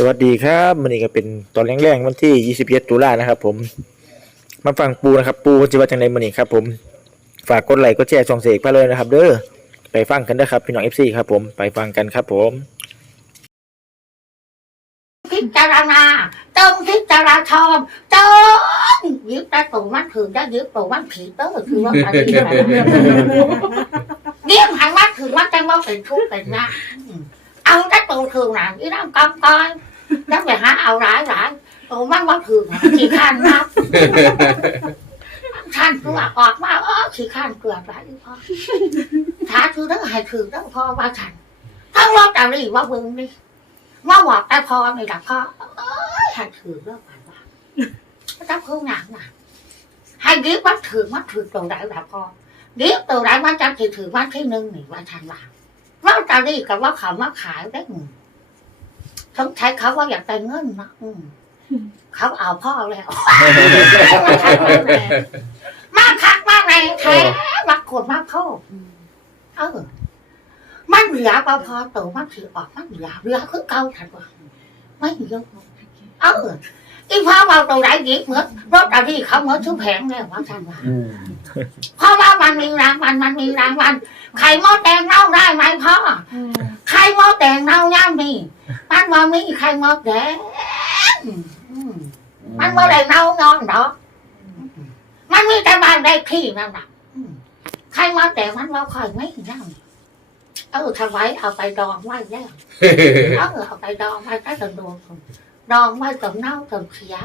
สวัสดีครับมันนี้ก็เป็นตอนแรกๆวันที่ 21 ตุลานะครับผมมาฟังปูนะครับ ปูจิว่าจังไดมื้อนี้ครับผมฝากกดไลค์กดแชร์ช่องเสกไปเลยนะครับ เด้อไปฟังกันเด้ครับพี่น้อง FC ครับผมไปฟังกันครับผมพิจารณาจงพิจารณาชมจงยึดแต่ตัวมันถือได้ยึดตัวมันผีเตอร์คือว่าอะไรเลี้ยงหันว่าถือว่าจังว่าเป็นทุกข์เป็นยากเอาแต่ตัวถือหนังที่นั่งกำกอย แล้วไปหาเอาหลายหลายตัวมันว่าถือขี้ข้านนับท่านตัวออกมาเออขี้ข้านเกลือหลายพ่อถ้าถือได้ให้ถือได้พอว่าฉันทั้งรถอะไรว่าเบิ่งนี่ว่าบอกแต่พอไม่ดับพอเอ้ยให้ถือเรื่องอะไรวะจับคู่หนังน่ะให้ดิบมันถือมันถือตัวไหนดับพอดิบตัวไหนมันจำถือถือมันที่หนึ่งหนึ่งวันทันว่าว่าตาดีกับว่าเขามาขายได้เงิน ต้องใช้เขาว่าอยากได้เงินนะอืมเขาเอาพ่อแล้วมาคักมาแรงแท้มาโกดมาพ่อเออมันเหลือพอพอตัวมันถือออกมันเหลือเหลือคือเก่าทันว่าไม่เยอะเออ อีพ่อเอาตัวไหนหยิบเหมือนรถอะไรที่เขาเหมือนชุบแผงแล้วว่าทันว่า เพราะว่ามันมีรางวัลมันมีรางวัลไข่มดแดงเน่าได้ไหมพ่อไข่มดแดงเน่าย่างมีมันว่ามีไข่มดแดงอืมมันว่าได้เน่านอนดอกมันมีแต่บ้านได้ที่นั่นแหละอืมไข่มดแดงมันว่าคอยไม่เน่าเออทำไว้เอาไปดองไว้แล้วเออเอาไปดองไว้ใต้ต้นโดน ดองไว้กับเน่ากับเสีย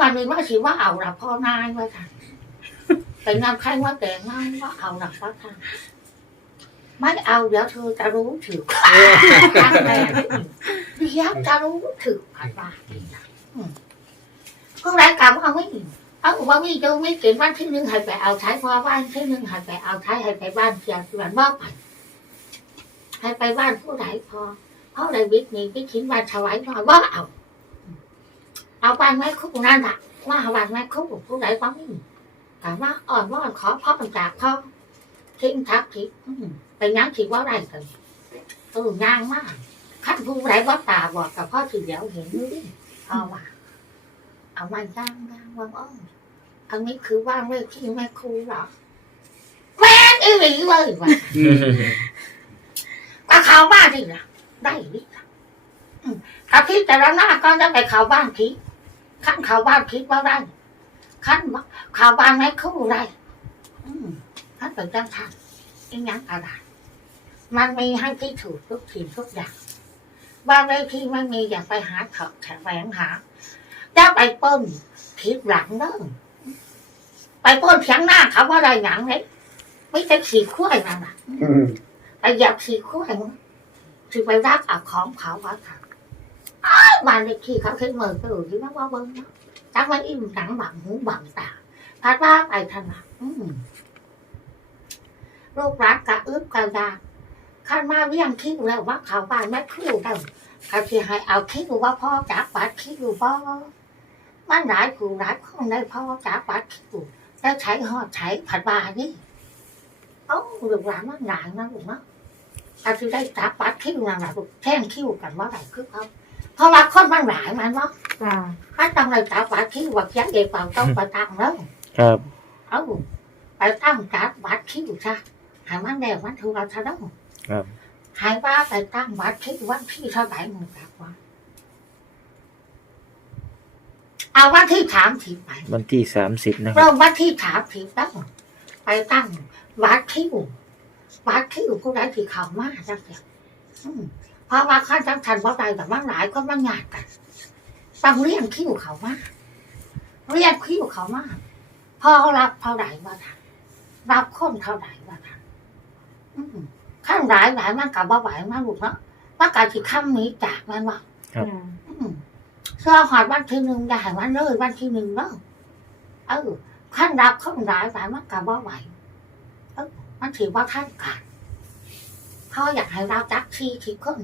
วันนี้ว่าสิว่าเอาละพ่อนายไว้ค่ะแต่งานใครว่าแต่งงานว่าเอาละพ่อค่ะไม่เอาเดี๋ยวเธอจะรู้ถึงตั้งแต่เดี๋ยวจะรู้ถึงผ่านมาพวกรายการเอาไม่เอาว่ามีเจ้าไม่เกินวันที่หนึ่งให้ไปเอาใช้พอบ้านที่หนึ่งให้ไปเอาใช้ให้ไปบ้านเพียงส่วนบ้าไปให้ไปบ้านผู้ใดพอเพราะใดวิทย์มีวิคิดบ้านถวายหน่อยว่าเอา เอาบ้านแม่คุกนั่นแหละว่าบ้านแม่คุกผู้ใดบ้างแต่ว่าอ่อนว่าขอพ่อจากพ่อทิ้งทักทิ้งไปยั้งทิ้งว่าไรกันเออยางมากขั้นผู้ใดว่าตาบอกกับพ่อถือเดี๋ยวเห็นนี่เอาว่าเอามาย่างย่างว่างอ้ออันนี้คือว่างเลยที่แม่ครูหรอแม่อีหลีเลยว่ะก็เข้าบ้านดิล่ะได้ดิล่ะอืมถ้าพี่แต่ละหน้าก็จะไปเข้าบ้านพี่ ขั้นเข้าบ้านพี่ว่าได้ขั้นเข้าบ้านไม่เข้าได้อืมขั้นเป็นจังทันอีหยังอะไรมันมีให้ที่ถูกทุกทีทุกอย่างบ้านเลขที่ไม่มีอย่าไปหาเถาะแถวงหาจะไปเปิ้ลทิศหลังเด้อไปเปิ้ลเพียงหน้าเขาว่าได้หยังเลยไม่ใช่ขี่ขั้วนั่นน่ะไปเหยับขี่คู่แห่งที่ไปรักเอาของเขาว่าค่ะอ้าว บ้านเลขที่เขาขึ้นมือก็อยู่ที่ว่าว่าเบิ้งนาะจักมันอิ่มหนังบังหูบังตาพัดว่าไปทางหลังอืมลูกรักกะอึบกะยาข้ามาเรียงคิดแล้วว่าเขาบ้านแม่คิวได้เขาที่ให้เอาคิดว่าพ่อจักบัดคิดว่ามันหลายผู้หลายคนได้พ่อจักบัดคิดอยู่แล้วใช้หอดใช้ผัดบานี่เอ้าลูกหลานมันหลานนะลูกเนาะอาจจะได้จับปัดคิ้วนั่นแหละลูกแท่งคิ้วกันว่าไหนคือเขา เพราะว่าคนมันหลายมันเนาะจ้าถ้าต้องเลยจับปัดคิ้วว่าเขียนเด็กเปล่าต้องไปตั้งเนาะครับเอ้าไปตั้งจับปัดคิ้วซะใหายมันแดงมันถูกเราซะเนาะครับใหายว่าไปตั้งวัดคิ้ววันที่เท่าไหร่มึงจับว่าเอาวันที่ถามถีไปวันที่30นะครับเริ่มวันที่ถามถีแล้วไปตั้งวัดคิ้ววัดที่อยู่ผู้ใดที่เขามาจังเสียอืม เพราะว่าข้าจังทันว่าใดแต่ว่าหลายก็มันงานกันต้องเรียนคิ้วเขามาเรียนคิ้วเขามาพอรับเท่าไหร่ว่าทันรับคนเท่าไหร่ว่าทันอืมขั้นหลายหลายมันกับว่าไหวมากลูกเนาะว่าการที่ข้ามนี้จากมันว่าครับอืมเสื้อหอดวันที่หนึ่งได้วันเลยวันที่หนึ่งเนาะเออขั้นรับขั้นหลายหลายมันกับว่าไหวมันถือว่าท่านกัน พ่ออยากให้เราจักที่คิดขึ้น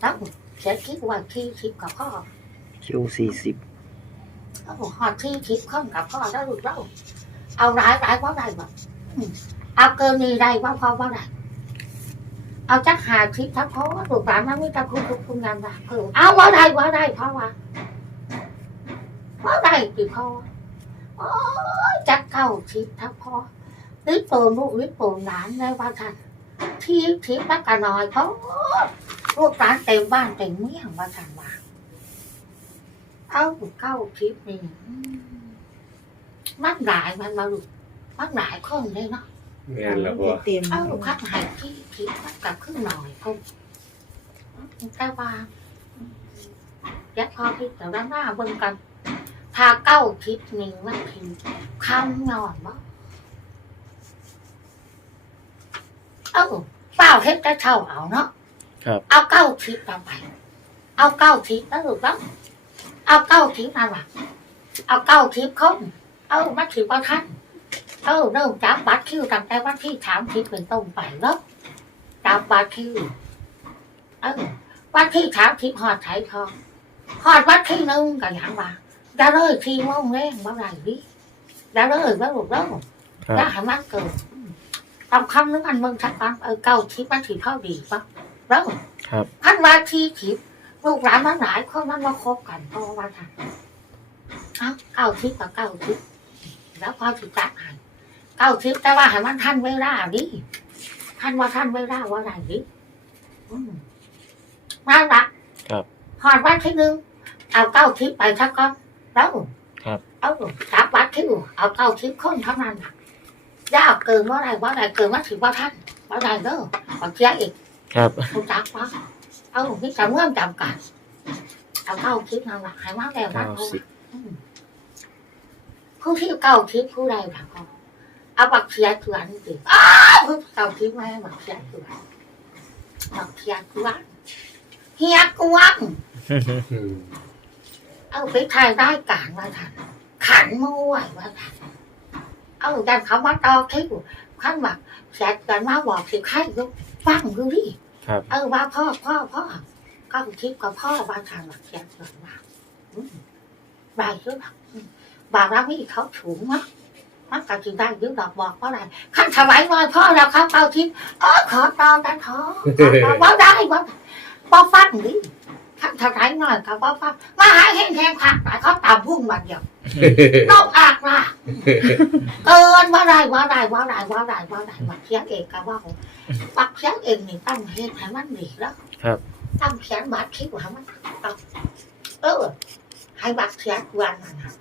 แล้วเสียคิดว่าที่คิดกับพ่อคิว40แล้วหอดที่คิดขึ้นกับพ่อแล้วลูกเราเอาร้ายร้ายว่าไรบ้างเอาเกินนี้ได้ว่าพ่อว่าไรเอาจักหาคลิปทักเพราะว่าถูกปานมันไม่ตะคุคุคุงานว่าเพิ่มเอาว่าได้ว่าได้เพราะว่าว่าได้คือเพราะว่าโอ้ยจักเก้าคลิปทักเพราะลิปโปนลูกลิปโปนหลานได้ว่าท่าน ที่คลิปนักกันหน่อยเพราะลูกหลานเต็มบ้านเต็มเมืองว่าท่านว่าเอาเก้าคลิปนี่อืมมันหลายมันมาลูกมันหลายคนเลยเนาะแม่นแล้วพ่อเต็มเอาพักหายที่คิดว่ากับครึ่งหน่อยพุ่มแต่ว่ายัดพอที่แต่ด้านหน้าเบิ่งกันถ้าเก้าทิศหนึ่งมันคือคำนอนบ่ เอ้าเปล่าเฮ็ดแต่เช่าเอาเนาะครับ เอาเก้าทิศลงไป เอาเก้าทิศแล้วหรือเปล่าเอาเก้าทิศนั่นล่ะเอาเก้าทิศคงเอามาถือว่าท่านเออเริ่มจับบัตรคิวตั้งแต่วันที่สามทิศเป็นต้นไปแล้วจับบัตรคิวเออวันที่สามทิศหอดไถทองหอดวันที่หนึ่งก็ยังว่าจะเลยทีโมงแรงเมื่อไหร่ดิจะเลยว่าหลุดแล้วครับจะให้มันเกิด ต้องคำนึงอันเมืองชักปังเออเก้าทิศมันถือเท่าดีปะแล้วครับพันวาทีทิศลูกหลานมันหลายคนมันมาคบกันเพราะว่าท่านเอาเก้าทิศกับเก้าทิศแล้วพอถือจักหันเก้าทิพย์แต่ว่าให้มันท่านเวลาดิท่านว่าท่านเวลาว่าไรดิอืมนั่นละครับหอดวัดที่หนึ่งเอาเก้าทิพย์ไปสักก้อนแล้วครับเอาจับวัดที่เอาเก้าทิพย์คนเท่านั้นน่ะอ ย่าเอาเกินว่าไรว่าไรเกินว่าถือว่าท่านว่าไรเด้อขอเชียร์อีกครับคุณจักวะเอาพี่จำเงื่อนจำกัดเอาเก้าทิพย์นั่นละให้มาแล้วนะเก้าสิบอืมผู้ที่เก้าทิพย์ผู้ใดล่ะก็เอาบักเขียเถือนสิอ้าวเก่าทิ้งไว้บักเขียเถือนบักเขียกวนเฮียกวนอืมเอาไปถ่ายได้การมาทันขันมวยมาทัน เอาดันเขามาตอคิวขั้นบักเขียกันมาบอกสิใครลูกฟังดูดิครับเออว่าพ่อพ่อพ่อก็คิดกับพ่อบ้านทางบักเขียเถือนมาอืมบายเยอะแบบบางร้านนี่เขาถูงมากมันก็จะได้ยืดดอกบอกว่าอะไรขั้นถวายน้อยพ่อแล้วครับเป้าทิพย์เออขอตองกันท้อว่าได้ว่าพอฟังดิขั้นถวายน้อยกับว่าฟังมาหาแห้งแห้งผักแต่เขาตามพุ่งมาเดียวนอกอากล่ะ เกินว่าได้ว่าได้ว่าได้ว่าได้ว่าได้บักเขียนเองกับว่าบักเขียนเองนี่ตั้งเหตุให้มันดีแล้วครับตั้งเขียนบัตรคิดว่ามันต้องเออให้บักเขียนวันนั้นนะ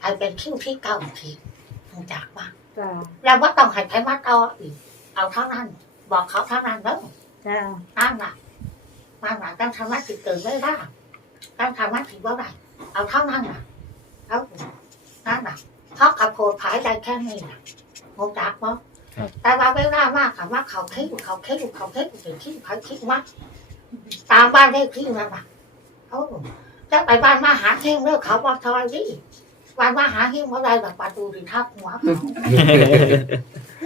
ให้เป็นคิวที่เก้าทีรู้จักว่าจ้าเราว่าต้องให้ใครมาต่ออีก เอาเท่านั้น บอกเขาเท่านั้นแล้วจ้านั่นแหละนั่นแหละต้องทำว่าติดเกิดไม่ได้ต้องทำว่าติดว่าไรเอาเท่านั้นน่ะเอานั่นแหละ เพราะกับโพดผายได้แค่นี้น่ะโมจักมั้งครับแต่ว่าไม่ได้มากกับว่าเขาคิดเขาคิดเขาคิดถึงคิดเขาคิดว่าตามบ้านเลขที่นั่นแหละเขาจะไปบ้านมาหาเท่งเลิกเขาบอกทอยดิบ้านมาหาเท่งเมื่อไรแบบประตูที่ทับหัวเขา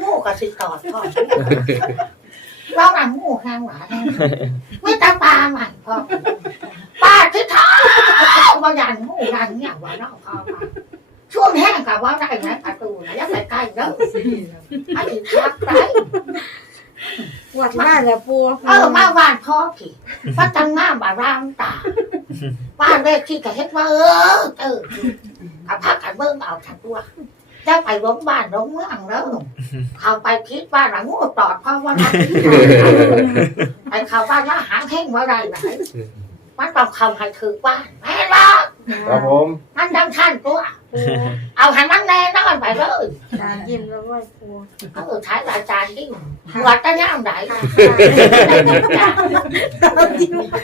งูกับสิตอดพ่อเราหนังงูแห้งหวานไม่ตาปลาใหม่พ่อปลาที่เท้าบางอย่างงูรันเนี่ยว่าเราพ่อมา ช่วงแห้งกับว่าได้ไหมประตูนะอย่าไปใกล้เด้ออันนี้ทักไปวัดหน้าเนี่ยปูเออมาบ้านพ่อพี่พระจังหน้าบารามตาบ้านเลขที่กะเฮ็ดว่า เออเออกับพักกันเบิ่งเอาทันตัวจะไปล้มบ้านล้มเมืองแล้วเขาไปคิดบ้านหลังงูตอดเพราะว่านั่นไปเขาบ้านว่าหางแห้งว่าไรไหนมันต้องเขาให้ถือบ้านแม่รอ ครับผมมันดังท่านตัวปูเอาให้มันแน่นอนไปเลยจานยิ้มแล้วว่าปูเออท้ายอาจารย์ที่หัวตะย่างไหนเ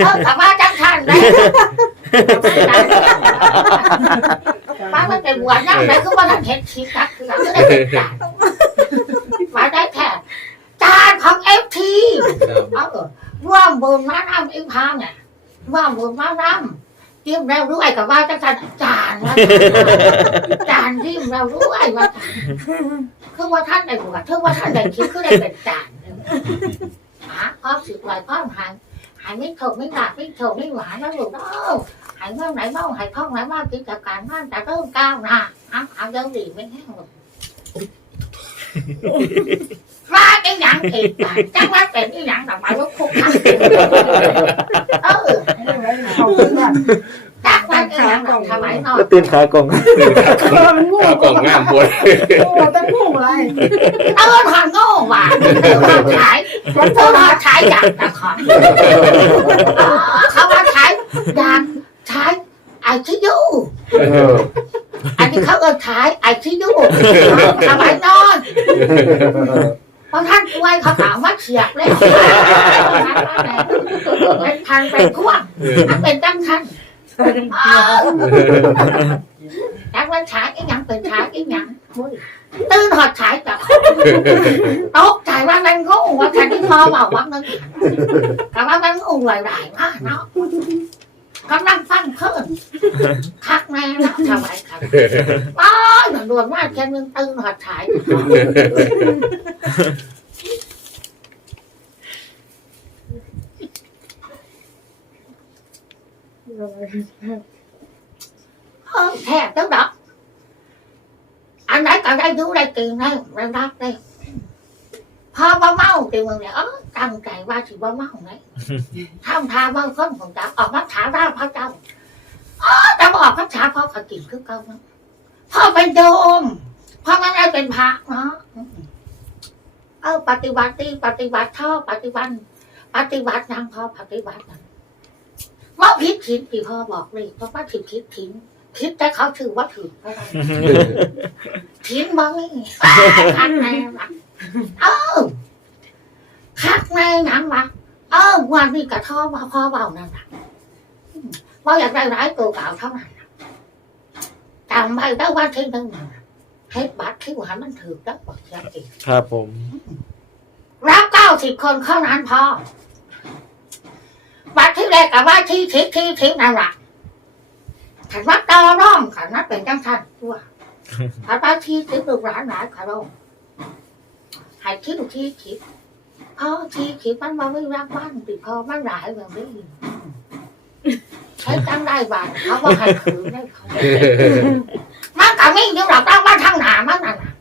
ออกลับมาจังท่านได้ป้ามันเป็นหัวย่างไหนคือว่าท่านเห็นชีกักคือเราจะได้เป็นจานมาได้แค่จานของเอฟทีครับเออร่วมบุญมาน้ำอีกพังเนี่ยร่วมบุญมาน้ำ จิ้มแล้วรู้ไอ้กับว่าจังท่านจานว่าจานจิ้มแล้วรู้ไอ้ว่าคือว่าท่านได้บวชคือว่าท่านได้คิดคือได้เป็นจานหาความสิบไหวความหายหายไม่ถกไม่หนักไม่ถกไม่หวานแล้วลูกเอ้าหายเมื่อไหนเมาหายท้องไหนมากิจการงานแต่เริ่มก้าวหน้าเอาเอาเดี๋ยวดีไม่แห้งหรอก ว่าอีหยังอีกอะจังว่าเป็นอีหยังดอกไม้ลูกคุกคักเออขอบคุณค่ะจังว่าอีหยังดอกทำไมนอนก็ตื่นขากล่องเออมันงูข้าวกล่องงามบนโอ้ตั้งงูอะไรเออทางโง่ว่ะเออว่าขายเออว่าขายอยากตะขออ๋อเขาว่าขายอยากขายไอ้ที่ยูเอออันนี้เขาเออขายไอ้ที่ยูทำไมนอน เพราะท่านป่วยเขาถามว่าเฉียบเลยเป็นพันเป็นพ่วงมันเป็นตั้งท่านจักวันฉายอีหยังเป็นฉายอีหยังตื่นหอดฉายกับตกใจว่ามันงงว่าท่านที่พอบอกว่ามันแต่ว่ามันงงหลายๆมากเนาะ กำลังฟังเพิ่มคักแม่เนาะทำไมครับอ๋อหนึ่งดวงว่าแค่นึงตื่นหอดฉายเออแทบต้องดอกอันไหนก็ได้ดูได้กินได้ได้รับได้ พอบ่เมาตีมึงเนี่ยเออตั้งใจว่าสิบ่เมาไงทำทาว่าคนของจ้าออกมาถาได้พระเจ้าเออแต่บออกพระชาพ่อขกินคือเก่าเนาะพ่อเป็นโยมพ่อไม่ได้เป็นพระเนาะเออปฏิบัติดีปฏิบัติชอบปฏิบัติปฏิบัติยังพอปฏิบัติยังว่าผิดผิดที่พ่อบอกเลยเพราะว่าผิดผิดทิ้งคิดแต่เขาถือว่าถือไม่ได้ทิ้งบ้างคักในวะเออคักใน หนังวะเออวันนี้กระท่อมาพ่อเบานั่นแหละว่าอยากได้ร้ายตัวเก่าเท่านั้นน่ะจำไว้ได้ว่าที่หนึ่งน่ะให้บัตรที่หวานมันถือแล้วบอกเสียอีกครับผม รับเก้าสิบคนเท่านั้นพอบัตรที่แรกกับว่าที่ทิศที่ทิศนั่นแหละขันว่าต่อร่องขันนั้นเป็นจังทันตัวถ้าบ้านที่คิดดูร้านไหนค่ะลูกใหายคิดดูที่คิ ดอ๋อที่คิดมันมาไม่รักบ้านติดคอมันหลายแบบนี้ใช้ตั้งได้บ้านเขาว่าใครถือได้เขามันก็ไม่ยังหลับตั้งบ้านทางหนามันน่ะนะ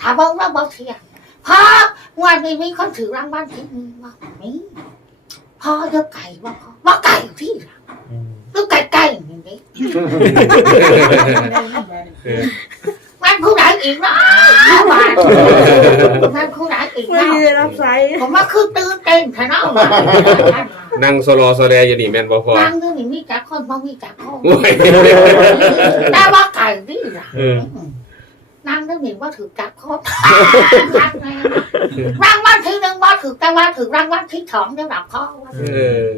ถ้าบอกว่าบอกเทียงพอวันนี้มีคนถือรางวัลที่หนึงว่านี่พ่อเยอะไก่ว่าพ่อว่าไก่ที่ล่ะอืมลูกไก่ไก่อย่างนี้มันผู้ใดอีกเนาะมันมันผู้ใดอีก ไม่เนาะได้รับสายผมว่าคือตื่นเต้นแค่เนาะนั่งโซโลโซแดอยู่นี่แม่นบ่พอนั่งดูนี่มีจักคนบ่มีจักคนโอ้ยแต่ว่าไก่นี่ล่ะเออนั่งดูนี่ว่าถือจักคนรางวัลที่หนึ่งว่าถือแต่ว่าถือรางวัลที่สองได้แบบเขาเออ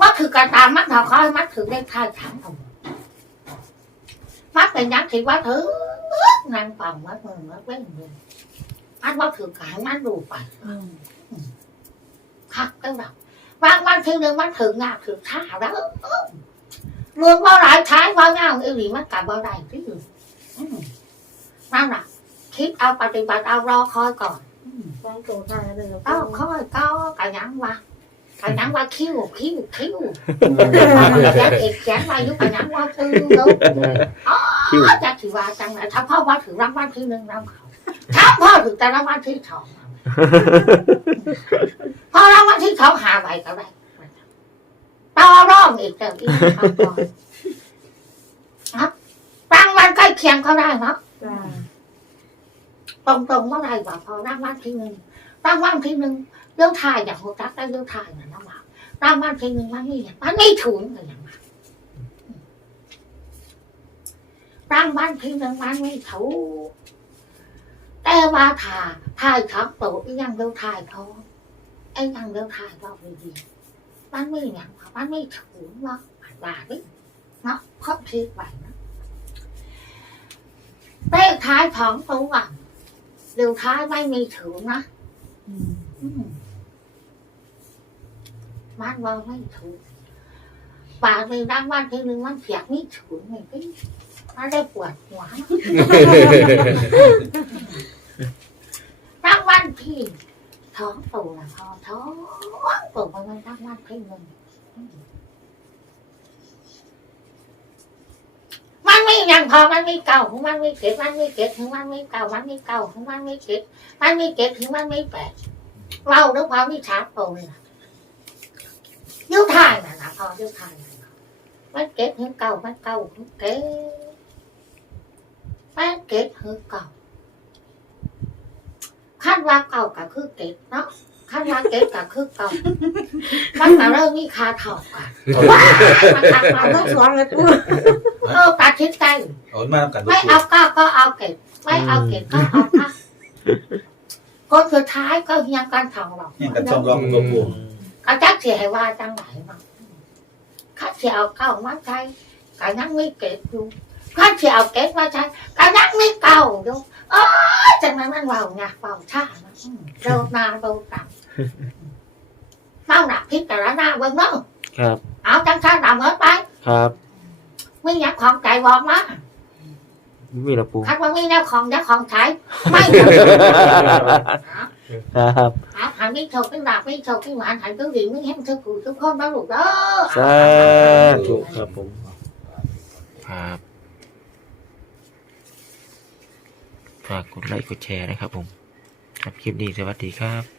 ว่าถือกระตามมันเขาเขาให้มันถือได้ค่ายทั้งองมันเป็นยังถือว่าถือนั่งฟังว่ามือว่าเว้นมือ มันว่าถือกายมันดูไปคักก็แบบบางวันทีหนึ่งมันถึงงานถึงท่าแล้วเมืองว่าหลายท้ายว่าเงาอีหลีมันกลับว่าไรที่อยู่อืมนั่นแหละคิดเอาปฏิบัติเอารอคอยก่อนฟังตัวทายเลยเอาคอยก็กะยังว่า cái nắng qua khiêu khiêu khiêu giá thiệt chán qua giúp cái nắng qua thư luôn Khiêu. đó chắc thì qua chẳng lại thăm phó qua thử răng quan thi nâng răng khẩu thăm phó thử ta răng quan thi thọ phó răng quan thi thọ hà vậy cả đây to đó nghịch rồi đi răng quan cái khen có đây nó จ้าตรงตรงๆว่าไรบอกพอร่างบ้านที่หนึ่งร่างบ้านที่หนึ่งเรื่องทายอย่างหัวจักได้เรื่องทายนะน้องบ่าวร่างบ้านที่หนึ่งมันนี่มันไม่ถุงเลยอย่างนั้นร่างบ้านที่หนึ่งมันไม่ถูก แต่ว่าถ่าถ่ายทับโตอีหยังเรื่องทายเขาไอ้ยังเรื่องทายบอกดีๆมันไม่อย่างว่ามันไม่ถุงว่าว่าดิเนาะเพราะคิดไว้นะเลขท้ายของตัวเดี๋ยวท้ายไม่มีถุงนะอืมมันว่าไม่ถูกปากในร่างบ้านทีนึงมันเสียกไม่ถุงไงพี่มันได้ปวดหัว รางบ้านที่ท้องโตนะพอท้องโตมันไม่ร่างบ้านที่นึงอืมมันไม่ไงนพอมันไม่เก่าของมันไม่เก็ดมันไม่เก็ดถึงมันไม่เก่ามันไม่เก่าของมันไม่เก็ดมันไม่เก็ดถึงมันไม่แปดเราด้วยความวิชาโตเลยนะยุทายนะนะพอยุทายนะมันเก็ดถึงเก่ามันเก่าถึงเก็ดมันเก็ดถึงเก่า ขั้นว่าเก่ากับคือเก็ดเนาะขั้นว่าเก็ดกับคือเก่ามันมาเริ่มมีคาเถ่ากันว้ามันทักมาต้ต้อองงสวนเลยกูเออตัดทิ้งใจเอามาทำกันไม่เอาก็ก็เอาเก็บไม่เอาเก็บก็เอาค่ะคนสุดท้ายก็ยังกันทองหรอกยังกันช่องรองตัวปูก็จักเสียให้ว่าจังไหนมาข้าเสียเอาเก้ามาใช้ก็ยังไม่เก็บอยู่ ข้าเสียเอาเก็บมาใช้ก็ยังไม่เก่าอยู่เออจังนั้นมันเบาไงเบาช้านะอืมเรานาเราต่ำเมาหนักพิจารณาเบิ่งเนาะครับ เอาจังช้าดำเอิไปครับ ไม่อยากของใจบอกมามีละปูคัดว่าไม่แน่ของจะของใช้ไม่ครับหาหันไม่โชคไม่หลับไม่โชคไม่หวานหันก็ดีไม่แห้งทุกผู้ทุกคนนะลูกเด้อสาธุครับผม ครับ ฝากกดไลค์กดแชร์นะครับผมครับคลิปนี้สวัสดีครับ